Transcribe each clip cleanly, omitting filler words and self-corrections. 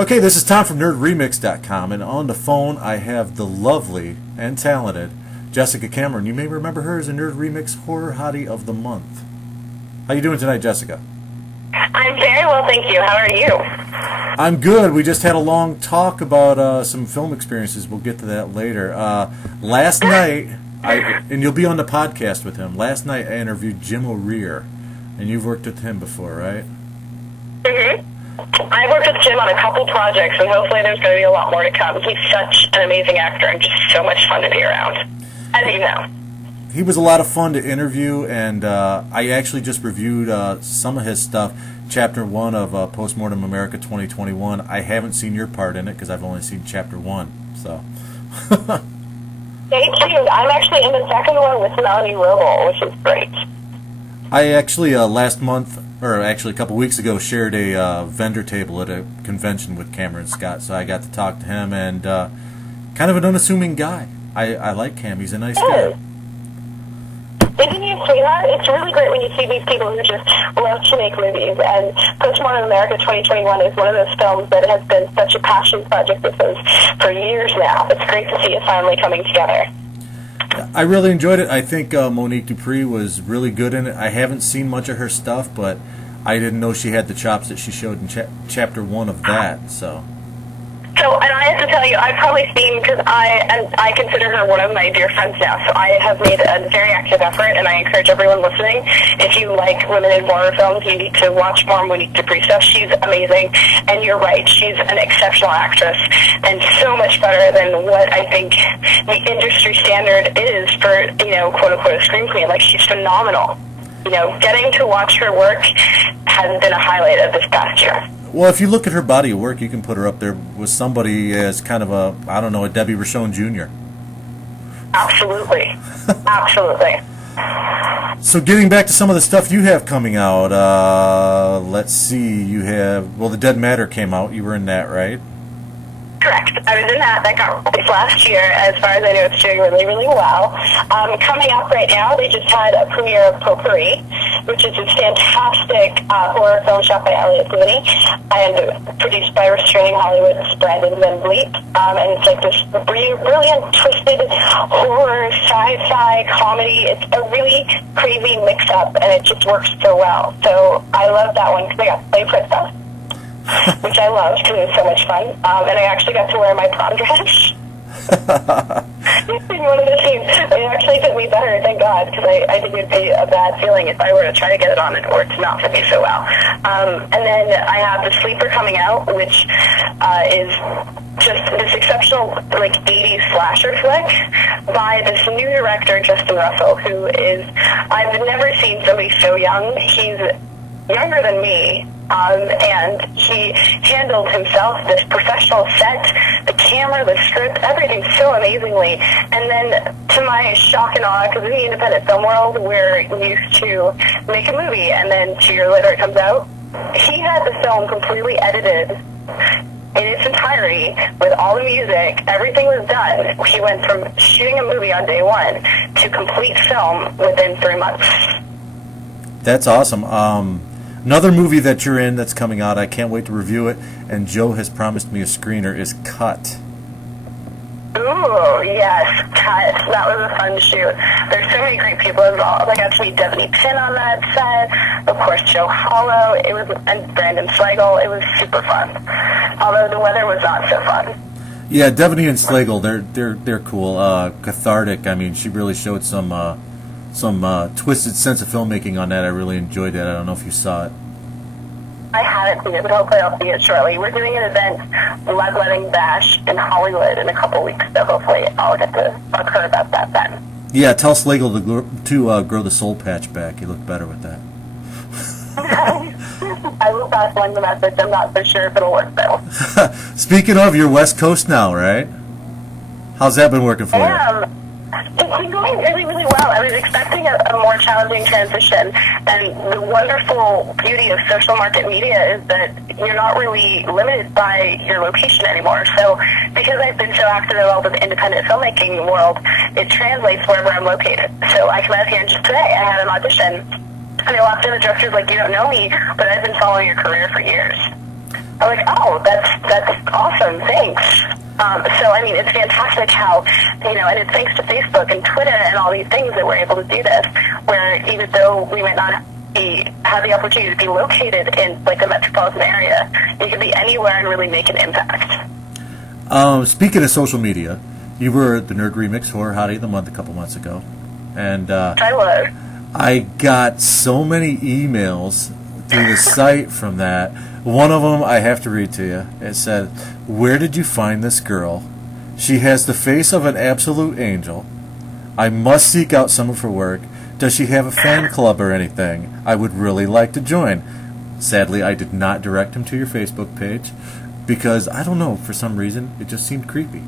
Okay, this is Tom from NerdRemix.com, and on the phone I have the lovely and talented Jessica Cameron. You may remember her as a Nerd Remix Horror Hottie of the Month. How you doing tonight, Jessica? I'm very well, thank you. How are you? I'm good. We just had a long talk about some film experiences. We'll get to that later. Last night, and you'll be on the podcast with him. Last night I interviewed Jim O'Rear, and you've worked with him before, right? Mm-hmm. I worked with Jim on a couple projects, and hopefully there's going to be a lot more to come. He's such an amazing actor and just so much fun to be around, as you know. He was a lot of fun to interview, and I actually just reviewed some of his stuff, Chapter 1 of Postmortem America 2021. I haven't seen your part in it because I've only seen Chapter 1. So. Stay tuned. I'm actually in the second one with Melanie Roble, which is great. I actually last month, or actually a couple weeks ago, shared a vendor table at a convention with Cameron Scott, so I got to talk to him, and kind of an unassuming guy. I like Cam. He's a nice guy. Isn't he a sweetheart? It's really great when you see these people who just love to make movies, and Postmortem America 2021 is one of those films that has been such a passion project with us for years now. It's great to see it finally coming together. I really enjoyed it. I think Monique Dupree was really good in it. I haven't seen much of her stuff, but I didn't know she had the chops that she showed in Chapter 1 of that, so... So, and I have to tell you, I've probably seen, because I consider her one of my dear friends now, so I have made a very active effort, and I encourage everyone listening, if you like limited horror films, you need to watch more Monique Dupree stuff. She's amazing, and you're right, she's an exceptional actress, and so much better than what I think the industry standard is for, you know, quote-unquote, a scream queen. Like, she's phenomenal. You know, getting to watch her work has been a highlight of this past year. Well, if you look at her body of work, you can put her up there with somebody as kind of a, I don't know, a Debbie Rochon Jr. Absolutely. Absolutely. So getting back to some of the stuff you have coming out, let's see, you have, well, The Dead Matter came out. You were in that, right? Correct. I was in that. That got released last year. As far as I know, it's doing really, really well. Coming up right now, they just had a premiere of Potpourri, which is a fantastic horror film shot by Elliot Gooney and produced by Restraining Hollywood's Brandon Van Vliet. And it's like this brilliant, twisted horror, sci-fi comedy. It's a really crazy mix-up, and it just works so well. So I love that one because I got to play Princess, which I loved because it was so much fun. And I actually got to wear my prom dress. In one of the scenes, it actually fit me better, thank God, because I think it would be a bad feeling if I were to try to get it on or to not fit me so well. And then I have The Sleeper coming out, which is just this exceptional, like, 80s slasher flick by this new director, Justin Russell, who is, I've never seen somebody so young. He's younger than me, and he handled himself, this professional set, the camera, the script, everything so amazingly. And then, to my shock and awe, because in the independent film world, we're used to make a movie, and then 2 years later it comes out. He had the film completely edited in its entirety, with all the music, everything was done. He went from shooting a movie on day one to complete film within 3 months. That's awesome. Another movie that you're in that's coming out, I can't wait to review it, and Joe has promised me a screener, is Cut. Ooh, yes, Cut. That was a fun shoot. There's so many great people involved. I got to meet Devaney Pinn on that set. Of course, Joe Hollow. And Brandon Slagle. It was super fun. Although the weather was not so fun. Yeah, Devaney and Slagle, they're cool. Cathartic. I mean, she really showed some twisted sense of filmmaking on that. I really enjoyed that. I don't know if you saw it. I haven't seen it, but hopefully I'll see it shortly. We're doing an event, Bloodletting Bash, in Hollywood in a couple weeks, so hopefully I'll get to talk to her about that then. Yeah, tell Slagle to grow the soul patch back. You look better with that. I will pass along the message. I'm not so sure if it'll work, though. Speaking of, you're West Coast now, right? How's that been working for you? It's been going really, really well. I was expecting a more challenging transition, and the wonderful beauty of social market media is that you're not really limited by your location anymore. So because I've been so active involved in the independent filmmaking world, it translates wherever I'm located. So I come out here, and just today I had an audition, and I walked in, the director's like, "You don't know me, but I've been following your career for years." I'm like, oh, that's awesome, thanks. So, I mean, it's fantastic how, and it's thanks to Facebook and Twitter and all these things that we're able to do this, where even though we might not have the opportunity to be located in, like, the metropolitan area, you can be anywhere and really make an impact. Speaking of social media, you were at the NerdRemix Horror Hottie of the Month a couple months ago, and I was. I got so many emails through the site from that. One of them I have to read to you. It said, "Where did you find this girl? She has the face of an absolute angel. I must seek out someone for work. Does she have a fan club or anything? I would really like to join." Sadly, I did not direct him to your Facebook page because, I don't know, for some reason, it just seemed creepy.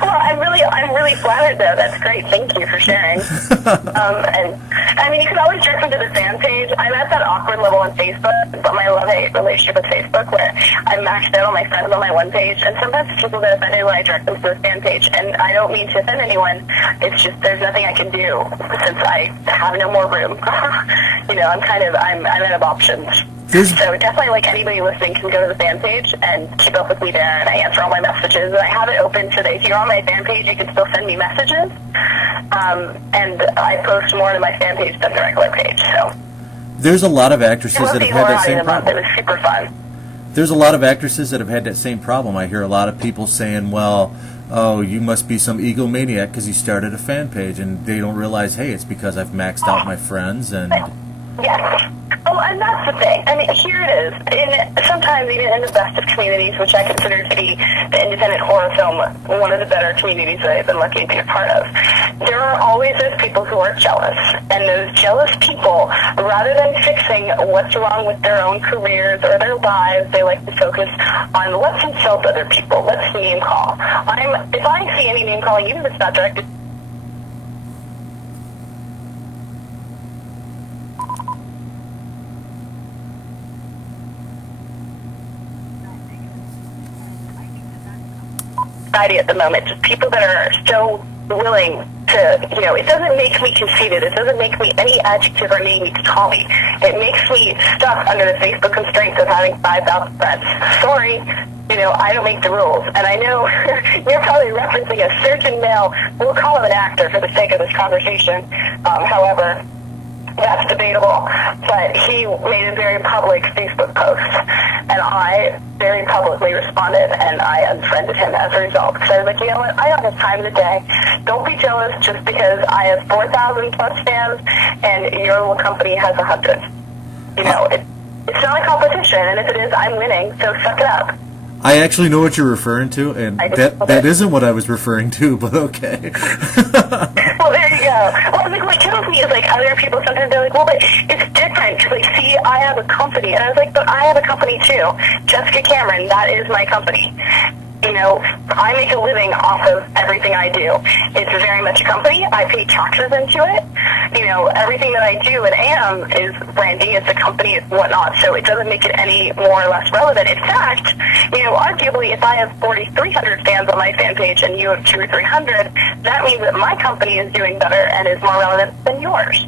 Well, I'm really flattered, though. That's great. Thank you for sharing. And I mean, you can always direct them to the fan page. I'm at that awkward level on Facebook, but my love-hate relationship with Facebook, where I'm maxed out on my friends on my one page, and sometimes people get offended when I direct them to the fan page, and I don't mean to offend anyone. It's just there's nothing I can do since I have no more room. I'm out of options. So definitely, like, anybody listening can go to the fan page and keep up with me there, and I answer all my messages. And I have it open so that if you're on my fan page, you can still send me messages. And I post more to my fan page than the regular page. So there's a lot of actresses that have had that same problem. It was super fun. There's a lot of actresses that have had that same problem. I hear a lot of people saying, well, oh, you must be some egomaniac because you started a fan page, and they don't realize, hey, it's because I've maxed out my friends and... Yes. Oh, and that's the thing. I mean, here it is. Sometimes even in the best of communities, which I consider to be the independent horror film, one of the better communities that I've been lucky to be a part of, there are always those people who are jealous. And those jealous people, rather than fixing what's wrong with their own careers or their lives, they like to focus on let's insult other people, let's name call. If I see any name calling, even if it's not directed at the moment, just people that are so willing to, it doesn't make me conceited. It doesn't make me any adjective or name you can call me. It makes me stuck under the Facebook constraints of having 5,000 friends. Sorry, I don't make the rules. And I know you're probably referencing a certain male, we'll call him an actor for the sake of this conversation. However, that's debatable, but he made a very public Facebook post, and I very publicly responded, and I unfriended him as a result, because I was like, you know what, I don't have time today. Don't be jealous just because I have 4,000 plus fans, and your little company has 100. It's not a competition, and if it is, I'm winning, so suck it up. I actually know what you're referring to, and that isn't what I was referring to, but okay. Well, there you go. Well, like, what kills me is, like, other people sometimes they're like, well, but it's different, because, like, see, I have a company. And I was like, but I have a company, too. Jessica Cameron, that is my company. I make a living off of everything I do. It's very much a company. I pay taxes into it. Everything that I do and am is branding. It's a company, it's whatnot. So it doesn't make it any more or less relevant. In fact, arguably, if I have 4,300 fans on my fan page and you have 200 or 300, that means that my company is doing better and is more relevant than yours.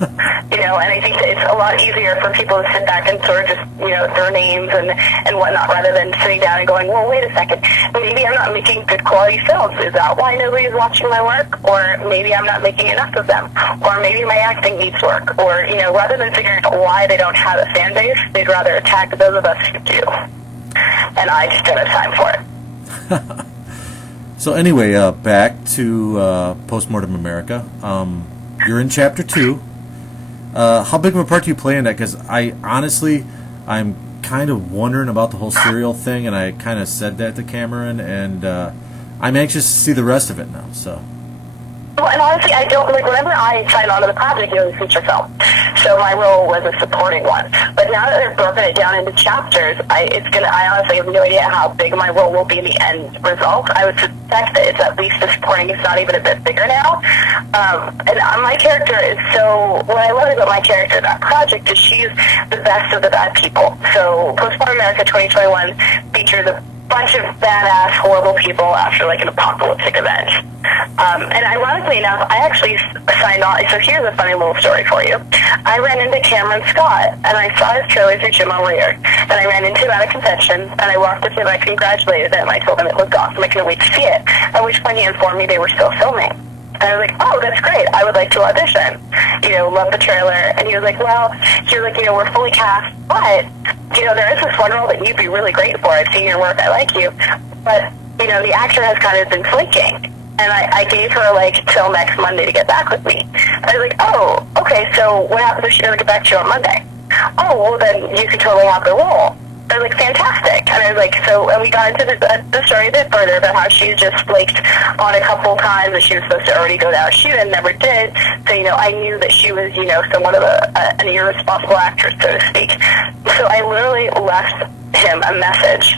And I think that it's a lot easier for people to sit back and sort of just, throw names and whatnot, rather than sitting down and going, well, wait a second, maybe I'm not making good quality films. Is that why nobody's watching my work? Or maybe I'm not making enough of them. Or maybe my acting needs work. Or, rather than figuring out why they don't have a fan base, they'd rather attack those of us who do. And I just don't have time for it. So anyway, back to Postmortem America. You're in Chapter 2. How big of a part do you play in that? Because I'm kind of wondering about the whole serial thing, and I kind of said that to Cameron, and I'm anxious to see the rest of it now. So. Well, and honestly, I don't, whenever I signed on to the project, it was a feature film. So my role was a supporting one. But now that they've broken it down into chapters, I honestly have no idea how big my role will be in the end result. I would suspect that it's at least a supporting, it's not even a bit bigger now. My character is what I love about my character, that project, is she's the best of the bad people. So Postmortem America 2021 features a bunch of badass, horrible people after, an apocalyptic event. And ironically enough, I actually signed on. So here's a funny little story for you. I ran into Cameron Scott, and I saw his trailer through Jim O'Rear. And I ran into him at a convention, and I walked up to him, I congratulated him. I told him it looked awesome. I couldn't wait to see it. At which point he informed me they were still filming. And I was like, oh, that's great. I would like to audition. Love the trailer. And he was like, well, we're fully cast, but, there is this one role that you'd be really great for. I've seen your work. I like you. But, the actor has kind of been flaking. And I gave her, till next Monday to get back with me. I was like, oh, okay, so what happens if she doesn't get back to you on Monday? Oh, well, then you could totally have the role. I was like, fantastic. And I was like, and we got into the story a bit further about how she just flaked on a couple times that she was supposed to already go down shoot and never did. So, I knew that she was, somewhat of an irresponsible actress, so to speak. So I literally left him a message.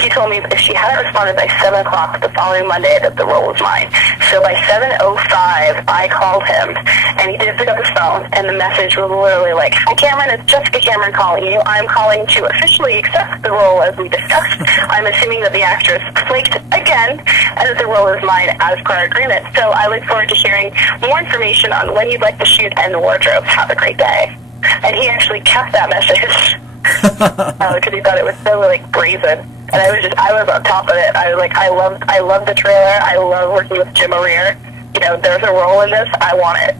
He told me if she hadn't responded by 7 o'clock the following Monday that the role was mine. So by 7:05 I called him, and he did pick up his phone, and the message was literally like, hi Cameron, it's Jessica Cameron calling you. I'm calling to officially accept the role as we discussed. I'm assuming that the actress flaked again and that the role is mine as per our agreement. So I look forward to hearing more information on when you'd like to shoot and the wardrobe. Have a great day. And he actually kept that message. Because he thought it was so brazen, and I was on top of it. I was like, I love the trailer. I love working with Jim O'Rear. There's a role in this. I want it.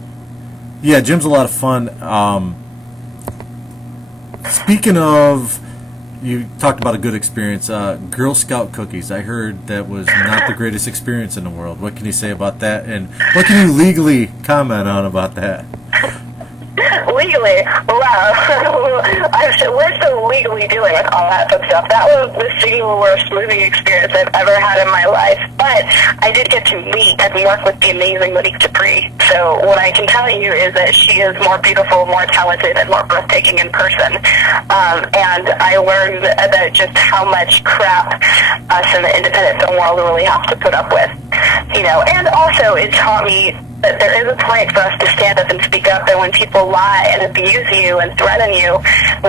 Yeah, Jim's a lot of fun. Speaking of, you talked about a good experience. Girl Scout cookies. I heard that was not the greatest experience in the world. What can you say about that? And what can you legally comment on about that? Legally? Wow. We're still legally dealing with all that fun stuff. That was the single worst movie experience I've ever had in my life. But I did get to meet and work with the amazing Monique Dupree. So what I can tell you is that she is more beautiful, more talented, and more breathtaking in person. And I learned about just how much crap us in the independent film world really have to put up with. And also it taught me that there is a point for us to stand up and speak up, and when people lie and abuse you and threaten you,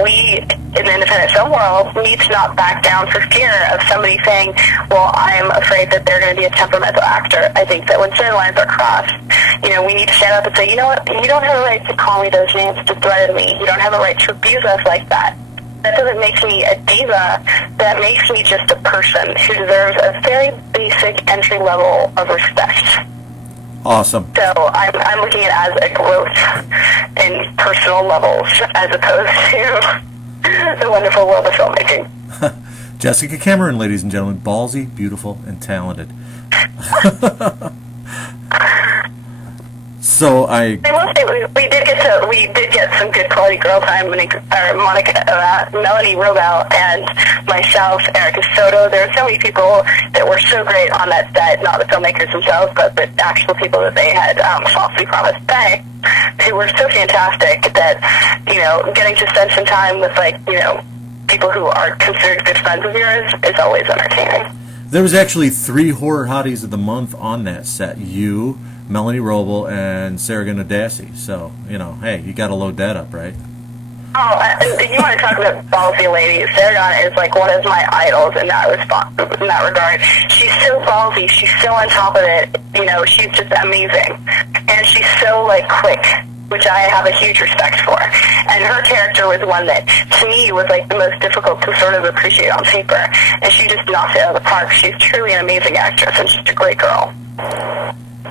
we, in the independent film world, need to not back down for fear of somebody saying, well, I'm afraid that they're going to be a temperamental actor. I think that when certain lines are crossed, we need to stand up and say, you know what, you don't have a right to call me those names, to threaten me. You don't have a right to abuse us like that. That doesn't make me a diva. That makes me just a person who deserves a very basic entry level of respect. Awesome. So I'm looking at it as a growth in personal levels as opposed to the wonderful world of filmmaking. Jessica Cameron, ladies and gentlemen, ballsy, beautiful, and talented. So I will say we did get some good quality girl time. Melanie Robel and myself, Erica Soto. There are so many people that were so great on that set, not the filmmakers themselves, but the actual people that they had falsely promised to pay, who were so fantastic that getting to spend some time with people who are considered good friends of yours is always entertaining. There was actually 3 horror hotties of the month on that set. You, Melanie Robel, and Sarah Ganodassi. So, hey, you got to load that up, right? Oh, you want to talk about ballsy ladies. Sarah is one of my idols in that regard. She's so ballsy. She's so on top of it. She's just amazing. And she's so, quick, which I have a huge respect for. And her character was one that, to me, was the most difficult to sort of appreciate on paper. And she just knocked it out of the park. She's truly an amazing actress and just a great girl.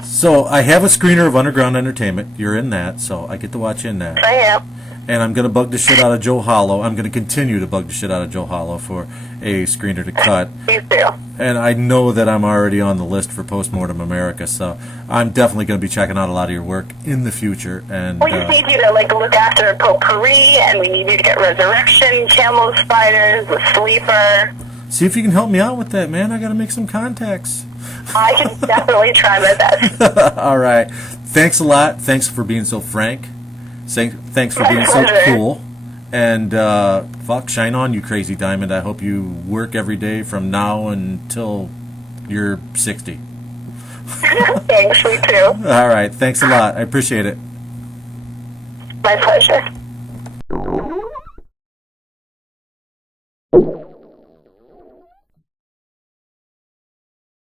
So I have a screener of Underground Entertainment. You're in that, so I get to watch in that. I am. And I'm going to bug the shit out of Joe Hollow. I'm going to continue to bug the shit out of Joe Hollow for a screener to cut. Me too. And I know that I'm already on the list for Postmortem America, so I'm definitely going to be checking out a lot of your work in the future. And we just need you to look after Potpourri, and we need you to get Resurrection, Camel Spiders, The Sleeper. See if you can help me out with that, man. I got to make some contacts. I can definitely try my best. All right. Thanks a lot. Thanks for being so frank. Thanks for being so cool. And shine on, you crazy diamond. I hope you work every day from now until you're 60. Thanks, me too. All right. Thanks a lot. I appreciate it. My pleasure.